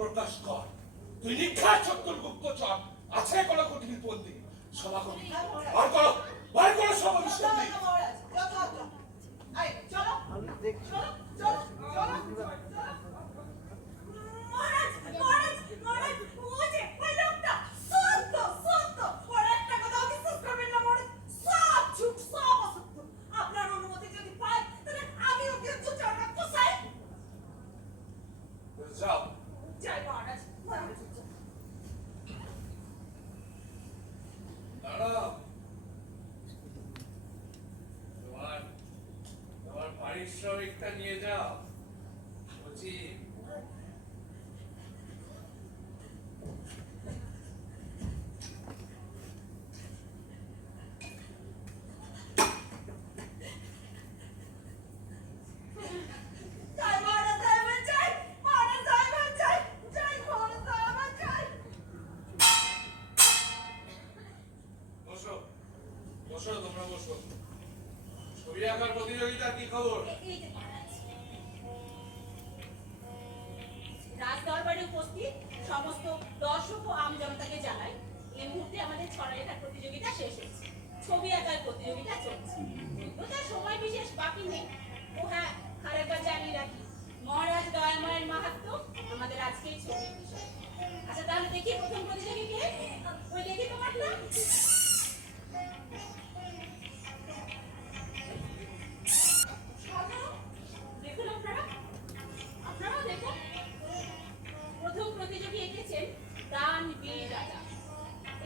প্রকাশ কর। তুই নিখাত গুপ্ত গুপ্তচর আছে কোনো কঠিন বন্দি সভা করি। বার করো। বার করো সভা চলো মহারাজ মহারাজ মহারাজ ও যে ওই লোকটা সত্য সত্য ওর একটা কথা বিশ্বাস করবেন না মহারাজ সব ঝুট সব অসত্য আপনার অনুমতি যদি পাই তাহলে আমি ওকে দু চারটা কষাই যাও জয় মহারাজ মহারাজ দাঁড়াও তোমার তোমার পারিশ্রমিকটা নিয়ে যাও। সমস্ত দর্শক ও আম জনতাকে জানাই, এই মুহূর্তে আমাদের প্রতিযোগিতা শেষ হয়েছে। ছবি আঁকার প্রতিযোগিতা চলছে। তার সময় বিশেষ বাকি নেই। ও হ্যাঁ আরেকবার জানিয়ে রাখি, মহারাজ দয়াময়ের মাহাত্ম আমাদের আজকেই ছবির বিষয়। আচ্ছা তাহলে দেখি প্রথম প্রতিযোগী কে? ওই দেখি তোমার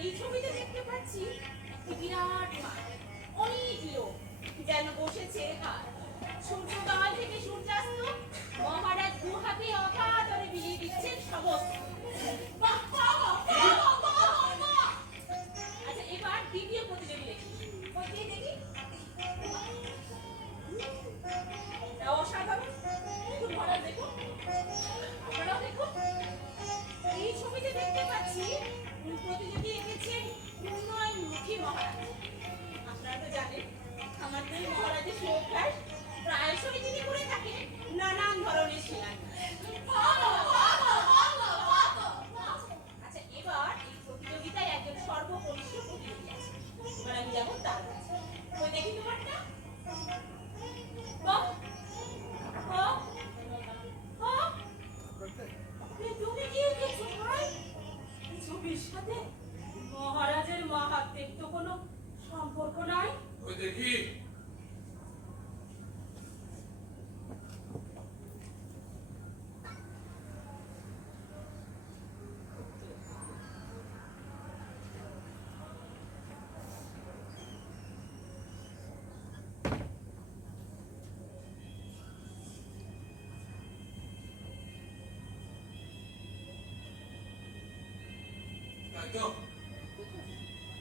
এই ছবিতে দেখতে পাচ্ছি একটি বিরাট মাঠ। অনেক লোক যেন বসেছে হাত। সূর্যোদয় থেকে সূর্যাস্ত মহারাজ দু হাতে অকাতরে বিলিয়ে দিচ্ছেন সমস্ত। আচ্ছা এবার দ্বিতীয় প্রতিযোগী দেখি। অসাধারণ। আমাদের মহারাজের সুঅভ্যাস প্রায়শই তিনি করে থাকেন নানান ধরনের শিলান্যাস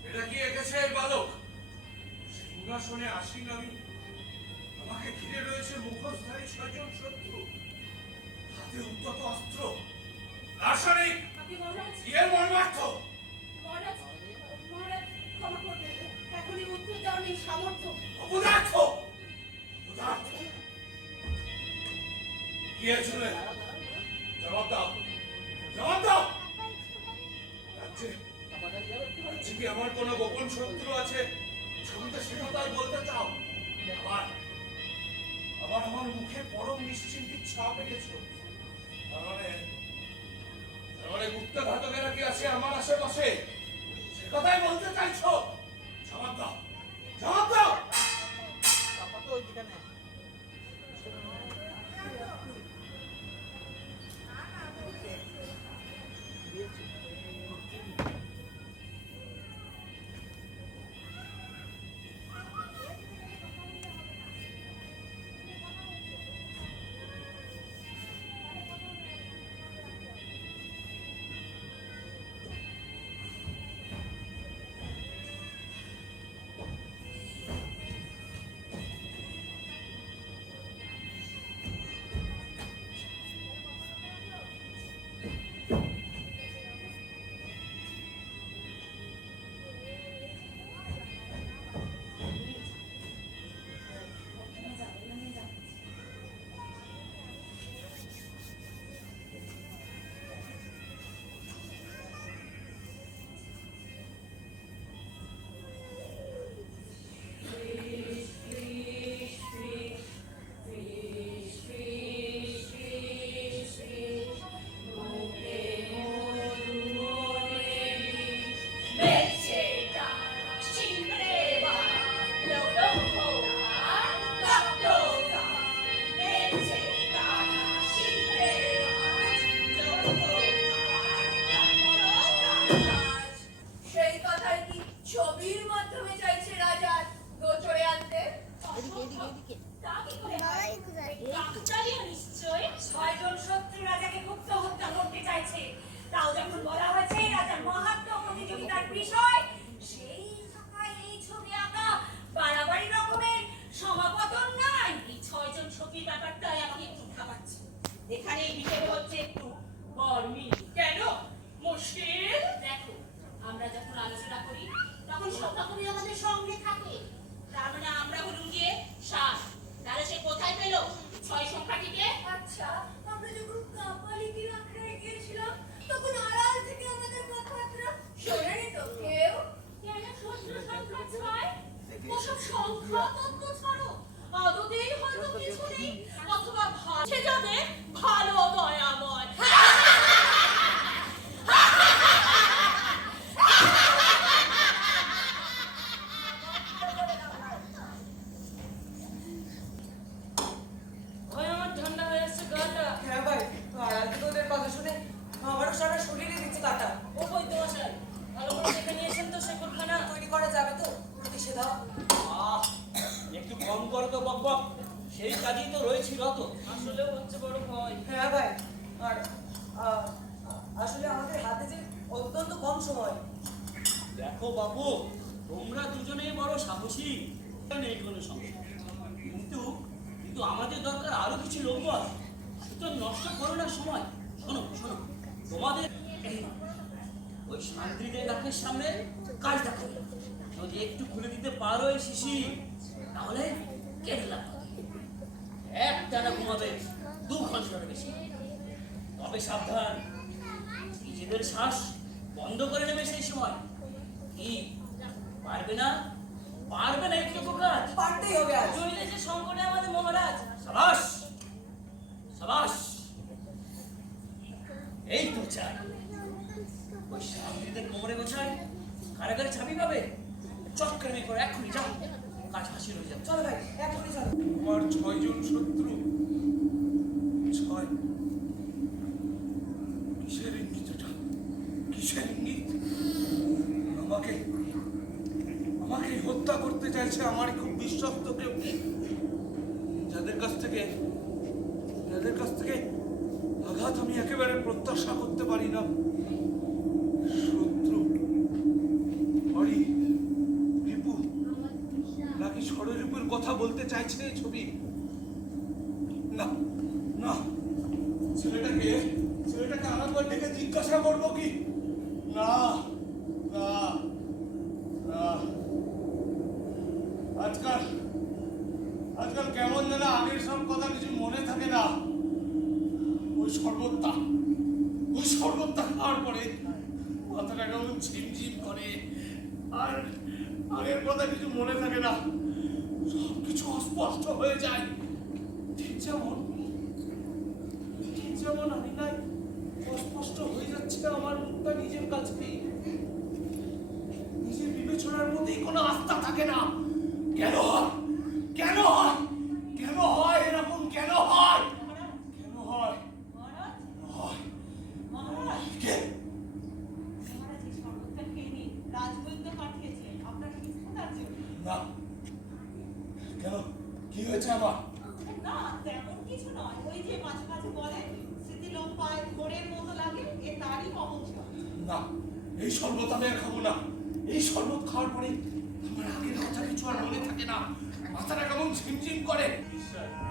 এটা কি এঁকেছে এই বালক? সিংহাসনে আসীন আমি। আমাকে ঘিরে রয়েছে মুখোশধারী ছয়জন শত্রু। হাতে উদ্যত অস্ত্র। ইয়ের মর্মার্থ। করবেন। এখনই উত্তর নেই সামর্থ্য। অপদার্থ। অপদার্থ। কি জবাব দাও। জবাব দাও। কি আমার কোনো গোপন শত্রু আছে বলতে চাও? আবার আবার আমার মুখে পরম নিশ্চিন্তির ছাপ এঁকেছো মানে তার মানে গুপ্তঘাতকেরা কি আছে আমার আশেপাশে? সে কথাই বলতে চাইছো? জবাব দাও। জবাব দাও। আমারও সারা শরীরে দিচ্ছে কাটা ও বৈদ্য মশাই ভালো করে দেখে নিয়েছেন তো সে কোনখানা? তৈরি করা যাবে তো প্রতিষেধক আহ, একটু কম করো তো বক বক সেই কাজই তো রয়েছিল তো আসলেও হচ্ছে বড় ভয়। হ্যাঁ ভাই আর আহ, আসলে আমাদের হাতে যে অত্যন্ত কম সময়। দেখো বাবু তোমরা দুজনেই বড় সাহসী। নেই কোনো সমস্যা কিন্তু কিন্তু আমাদের দরকার আরও কিছু লোক আছে সুতরাং নষ্ট করো না সময়। শোনো শোনো। তোমাদের ওই শান্তিদের নাকের সামনে কাজ দেখো যদি একটু খুলে দিতে পারো এই শিশি তাহলে কেটে লাগবে একটানা ঘুমাবে দু ঘণ্টার বেশি। তবে সাবধান নিজেদের শ্বাস বন্ধ করে নেবে সেই সময়। কি পারবে না? পারবে না একটু কাজ। পারতেই হবে আজ। নইলে যে সংকটে আমাদের মহারাজ। সাবাস! সাবাস! এই তো চাই। ওই সামনেদের কোমরে গোছায় কারাগারে চাবি পাবে। চক্করে করে এক্ষুনি যাও। কাজ হাসিল হয়ে চলো ভাই এখনই চলো। ছয়জন শত্রু। ছয়। কিসের ইঙ্গিত কিসের ইঙ্গিত? আমাকে আমাকে হত্যা করতে চাইছে আমার খুব বিশ্বস্ত কেউ। যাদের কাছ থেকে আঘাত আমি একেবারে প্রত্যাশা করতে পারি না। শত্রু রিপু, নাকি ষড়রিপুর কথা বলতে চাইছে ছবি? না না। ছেলেটাকে ছেলেটাকে আরেকবার ডেকে জিজ্ঞাসা করব কি? না না আজকাল আজকাল কেমন যেন আগের সব কথা কিছু মনে থাকে না ওই শরবতটা ওই শরবতটা খাওয়ার পরে মাথাটা কেমন ঝিমঝিম করে আর আগের কথা কিছু মনে থাকে না। সব কিছু অস্পষ্ট হয়ে যায়। ঠিক যেমন ঠিক যেমন আমি নাই, অস্পষ্ট হয়ে যাচ্ছে আমার মুখটা নিজের কাছেই নিজের বিবেচনার মধ্যেই কোনো আস্থা থাকে না। কেন হয় কেন হয় কেন হয় এরকম কেন হয় কেন হয় মহারাজ হয় মহারাজ কে মহারাজ এই শরবতটা খেয়ে নিন রাজবৈদ্য পাঠিয়েছে আপনাকে বিস্তার জন্য না কেন কি হয়েছে আবার। না তেমন কিছু নয়। ওই যে মাঝে মাঝে বলে স্মৃতি লম্পায় ঘোরের মতো লাগে এ তারই অবস্থা না এই শরবত আমি আর খাব না। এই শরবত খাওয়ার পরে আমার আগের কথা কিছু আর মনে থাকে না। মাথাটা কেমন ঝিমঝিম করে। এ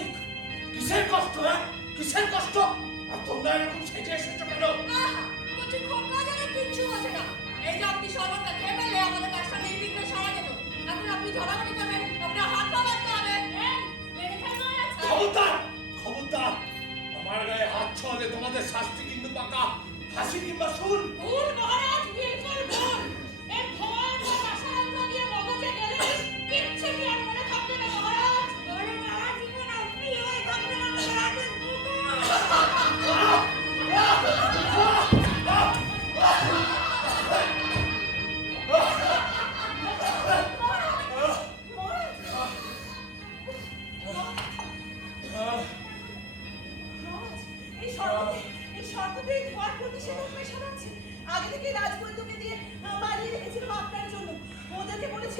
দার্শনিক কিসের কষ্ট হ্যাঁ? কিসের কষ্ট? আর তোমরা এরকম সেজে এসেছ কেন? বলছি খোকা যেন কিচ্ছু বোঝে না। এই যে আপনি শরবতটা খেয়ে ফেললে আমাদের কাজটা নির্বিঘ্নে সারা যেত। এখন আপনি ঝড়াঝড়ি করবেন, আপনার হাত পা বাঁধতে হবে। খবরদার খবরদার। আমার গায়ে হাত ছোঁয়ালে তোমাদের শাস্তি কিন্তু পাকা ফাঁসি কিংবা শুন ভুল মহারাজ বিলকুল ভুল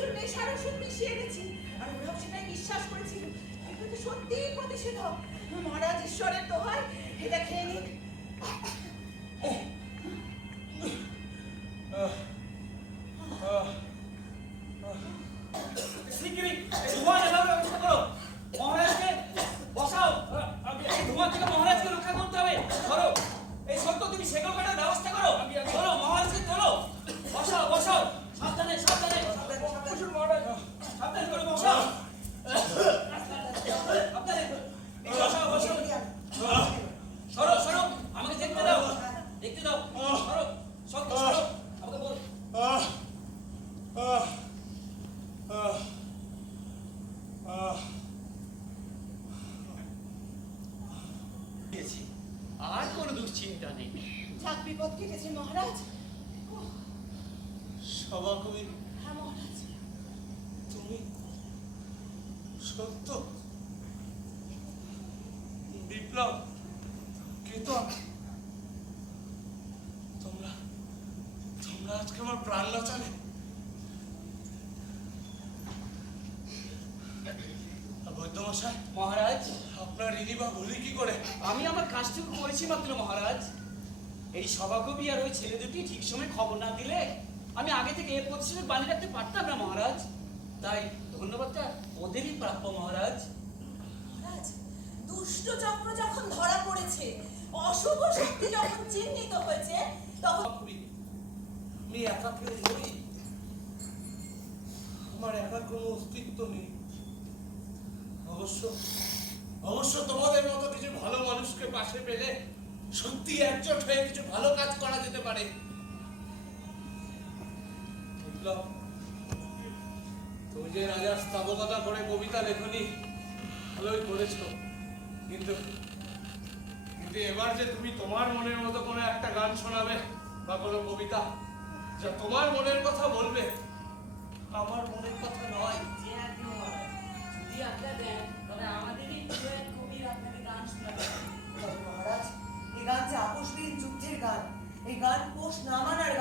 বলেছিল নেশার ওষুধ মিশিয়ে এনেছি আর ওরাও সেটাই বিশ্বাস করেছিল। কিন্তু সত্যিই প্রতিষেধক। মহারাজ ঈশ্বরের দোহাই, এটা খেয়ে নিন। দুশ্চিন্তা যাক বিপদ কেটেছে মহারাজ। সভাকবি হ্যাঁ মহারাজ। তুমি সত্য? বিপ্লব কেতন তোমরা তোমরা আজকে আমার প্রাণ বাঁচালে? বৈদ্যমশাই? মহারাজ? আপনার ঋণী বা ভুলি কি করে? আমি আমার কাজটুকু করেছি মাত্র মহারাজ। এই সভাকবি আর ওই ছেলে দুটি ঠিক সময় খবর না দিলে আমি আগে থেকে এ প্রতিশোধ বানিয়ে রাখতে পারতাম না মহারাজ। তাই ধন্যবাদটা ওদেরই প্রাপ্য মহারাজ। মহারাজ দুষ্ট চক্র যখন ধরা পড়েছে অশুভ শক্তি যখন চিহ্নিত হয়েছে তখন আমি একা কেউ নই। আমার একার কোনো অস্তিত্ব নেই। অবশ্য অবশ্য তোমাদের মতো কিছু ভালো মানুষকে পাশে পেলে সত্যি একজোট হয়ে কিছু ভালো কাজ করা যেতে পারে। তুমি যে রাজার করে কবিতা লেখনি, ভালোই কিন্তু কিন্তু এবার যে তুমি তোমার মনের মতো কোনো একটা গান শোনাবে বা কোনো কবিতা যা তোমার মনের কথা বলবে, আমার মনের কথা নয়। যে বিজয়ের কবির গান শোনাবে মহারাজ এই গান যে আপসহীন গান এই গান। কোষ না মানার